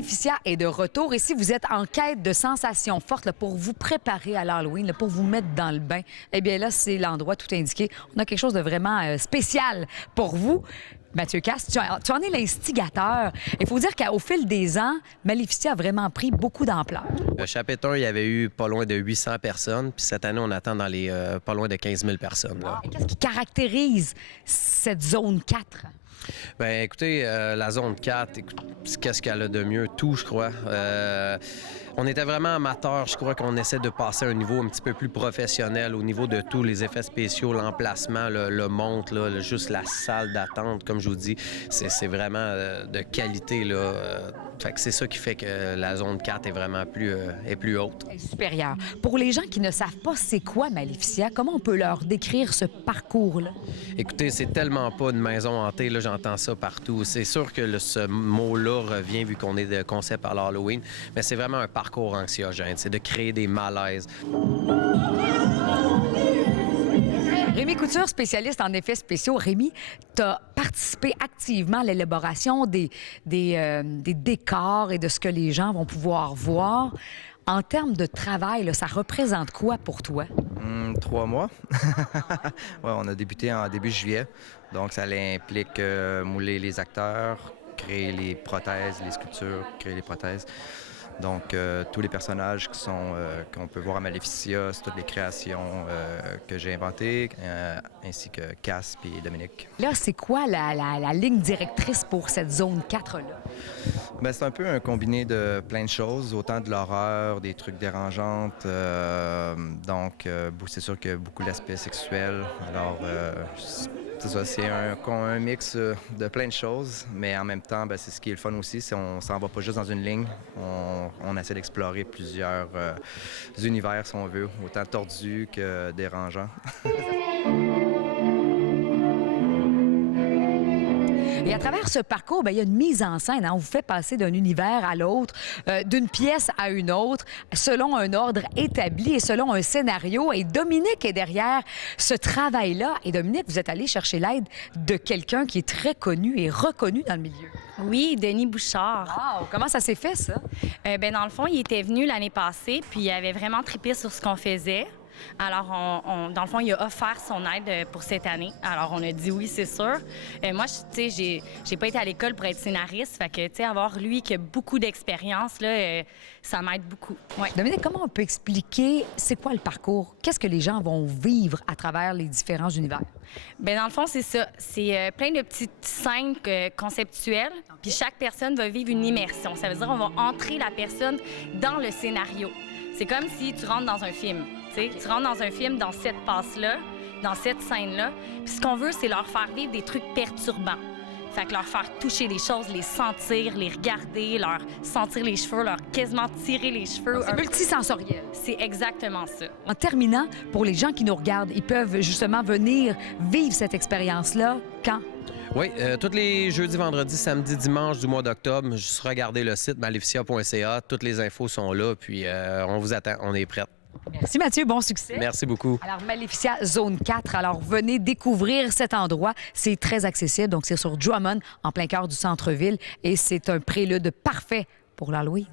Maleficia est de retour et si vous êtes en quête de sensations fortes là, pour vous préparer à l'Halloween, là, pour vous mettre dans le bain, eh bien là, c'est l'endroit tout indiqué. On a quelque chose de vraiment spécial pour vous. Mathieu Casse, tu en es l'instigateur. Il faut dire qu'au fil des ans, Maleficia a vraiment pris beaucoup d'ampleur. Le chapitre 1, il y avait eu pas loin de 800 personnes. Puis cette année, on attend dans les pas loin de 15 000 personnes. Là. Qu'est-ce qui caractérise cette zone 4? Bien, écoutez, la zone 4, qu'est-ce qu'elle a de mieux? Tout, je crois. On était vraiment amateurs. Je crois qu'on essaie de passer à un niveau un petit peu plus professionnel au niveau de tous les effets spéciaux, l'emplacement, le monte, là, juste la salle d'attente, comme je vous dis. C'est vraiment de qualité, là. Fait que c'est ça qui fait que la zone 4 est vraiment plus haute. Supérieure. Pour les gens qui ne savent pas c'est quoi Maleficia, comment on peut leur décrire ce parcours-là? Écoutez, c'est tellement pas une maison hantée, là, j'entends ça partout. C'est sûr que ce mot-là revient vu qu'on est de concept à l'Halloween, mais c'est vraiment un parcours anxiogène, c'est de créer des malaises. Rémi Couture, spécialiste en effets spéciaux. Rémi, tu as participé activement à l'élaboration des décors et de ce que les gens vont pouvoir voir. En termes de travail, là, ça représente quoi pour toi? 3 mois. Ouais, on a débuté en début juillet. Donc, ça implique mouler les acteurs, créer les prothèses, les sculptures, créer les prothèses. Donc, tous les personnages qu'on peut voir à Maleficia, c'est toutes les créations que j'ai inventées, ainsi que Cass et Dominique. Là, c'est quoi la ligne directrice pour cette zone 4-là? Bien, c'est un peu un combiné de plein de choses, autant de l'horreur, des trucs dérangeantes. Donc, c'est sûr qu'il y a beaucoup d'aspects sexuels. Alors, c'est ça, c'est un mix de plein de choses, mais en même temps, c'est ce qui est le fun aussi, c'est on s'en va pas juste dans une ligne, on essaie d'explorer plusieurs univers, si on veut, autant tordus que dérangeants. Et à travers ce parcours, bien, il y a une mise en scène. Hein? On vous fait passer d'un univers à l'autre, d'une pièce à une autre, selon un ordre établi et selon un scénario. Et Dominique est derrière ce travail-là. Et Dominique, vous êtes allé chercher l'aide de quelqu'un qui est très connu et reconnu dans le milieu. Oui, Denis Bouchard. Wow! Comment ça s'est fait, ça? Bien, dans le fond, il était venu l'année passée, puis il avait vraiment trippé sur ce qu'on faisait. Alors, dans le fond, il a offert son aide pour cette année. Alors, on a dit oui, c'est sûr. Moi, tu sais, j'ai pas été à l'école pour être scénariste. Fait que, tu sais, avoir lui qui a beaucoup d'expérience, là, ça m'aide beaucoup. Ouais. Dominique, comment on peut expliquer c'est quoi le parcours? Qu'est-ce que les gens vont vivre à travers les différents univers? Bien, dans le fond, c'est ça. C'est plein de petites scènes conceptuelles. Puis chaque personne va vivre une immersion. Ça veut dire qu'on va entrer la personne dans le scénario. C'est comme si tu rentres dans un film. T'sais, tu rentres dans un film, dans cette passe-là, dans cette scène-là, puis ce qu'on veut, c'est leur faire vivre des trucs perturbants. Fait que leur faire toucher des choses, les sentir, les regarder, leur sentir les cheveux, leur quasiment tirer les cheveux. C'est multisensoriel. C'est exactement ça. En terminant, pour les gens qui nous regardent, ils peuvent justement venir vivre cette expérience-là quand? Oui, tous les jeudis, vendredis, samedis, dimanches du mois d'octobre, juste regardez le site maleficia.ca. Toutes les infos sont là, puis on vous attend, on est prêts. Merci Mathieu, bon succès. Merci beaucoup. Alors Maleficia Zone 4, alors venez découvrir cet endroit. C'est très accessible, donc c'est sur Drummond, en plein cœur du centre-ville, et c'est un prélude parfait pour l'Halloween.